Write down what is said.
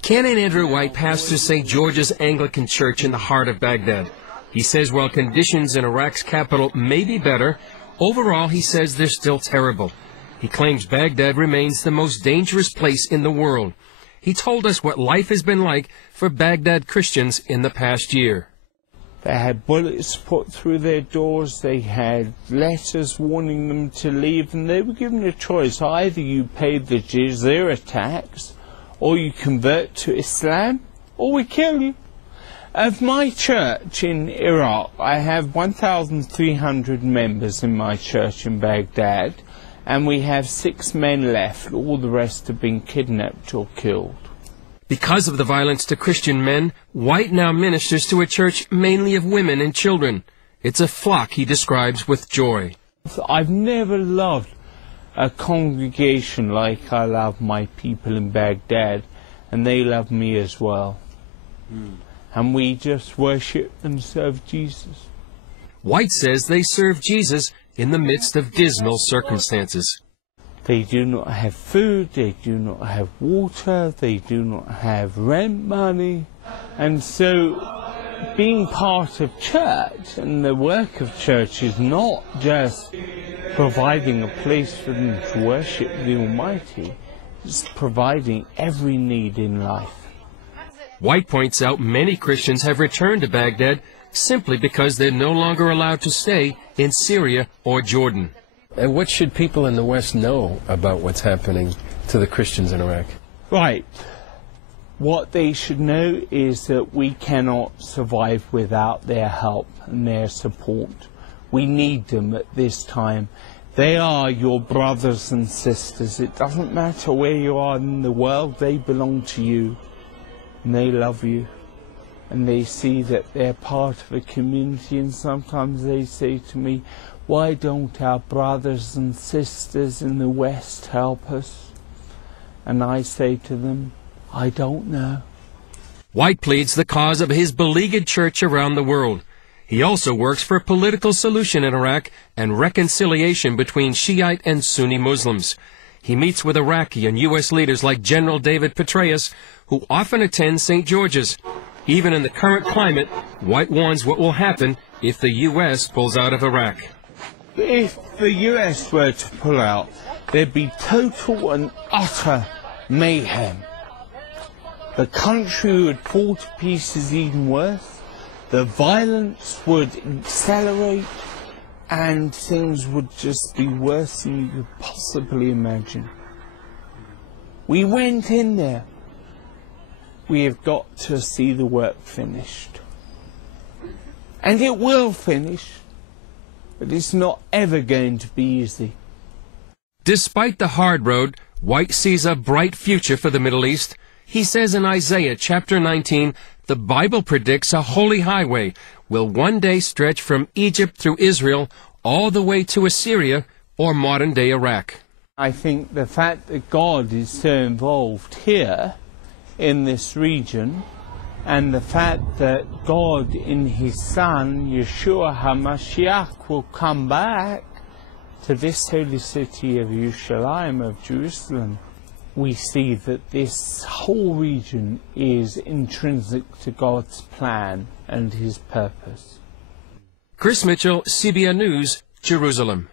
Canon Andrew White pastors St. George's Anglican Church in the heart of Baghdad. He says while conditions in Iraq's capital may be better, overall he says they're still terrible. He claims Baghdad remains the most dangerous place in the world. He told us what life has been like for Baghdad Christians in the past year. They had bullets put through their doors, they had letters warning them to leave, and they were given a choice. Either you pay the jizya tax, or you convert to Islam, or we kill you. Of my church in Iraq, I have 1,300 members in my church in Baghdad, and we have 6 men left. All the rest have been kidnapped or killed. Because of the violence to Christian men, White now ministers to a church mainly of women and children. It's a flock he describes with joy. I've never loved a congregation like I love my people in Baghdad, and they love me as well. And we just worship and serve Jesus. White says they serve Jesus in the midst of dismal circumstances. They do not have food, they do not have water, they do not have rent money. And so being part of church and the work of church is not just providing a place for them to worship the Almighty, it's providing every need in life. White points out many Christians have returned to Baghdad simply because they're no longer allowed to stay in Syria or Jordan. And what should people in the West know about what's happening to the Christians in Iraq? Right. What they should know is that we cannot survive without their help and their support. We need them at this time. They are your brothers and sisters. It doesn't matter where you are in the world, they belong to you. And they love you. And they see that they're part of a community, and sometimes they say to me, why don't our brothers and sisters in the West help us? And I say to them, I don't know. White pleads the cause of his beleaguered church around the world. He also works for a political solution in Iraq and reconciliation between Shiite and Sunni Muslims. He meets with Iraqi and U.S. leaders like General David Petraeus, who often attend St. George's. Even in the current climate, White warns what will happen if the U.S. pulls out of Iraq. If the U.S. were to pull out, there'd be total and utter mayhem. The country would fall to pieces even worse. The violence would accelerate, and things would just be worse than you could possibly imagine. We went in there. We have got to see the work finished. And it will finish, but it's not ever going to be easy. Despite the hard road, White sees a bright future for the Middle East. He says in Isaiah chapter 19, the Bible predicts a holy highway will one day stretch from Egypt through Israel all the way to Assyria or modern-day Iraq. I think the fact that God is so involved here in this region, and the fact that God in His Son, Yeshua HaMashiach, will come back to this holy city of Yerushalayim, of Jerusalem, we see that this whole region is intrinsic to God's plan and His purpose. Chris Mitchell, CBN News, Jerusalem.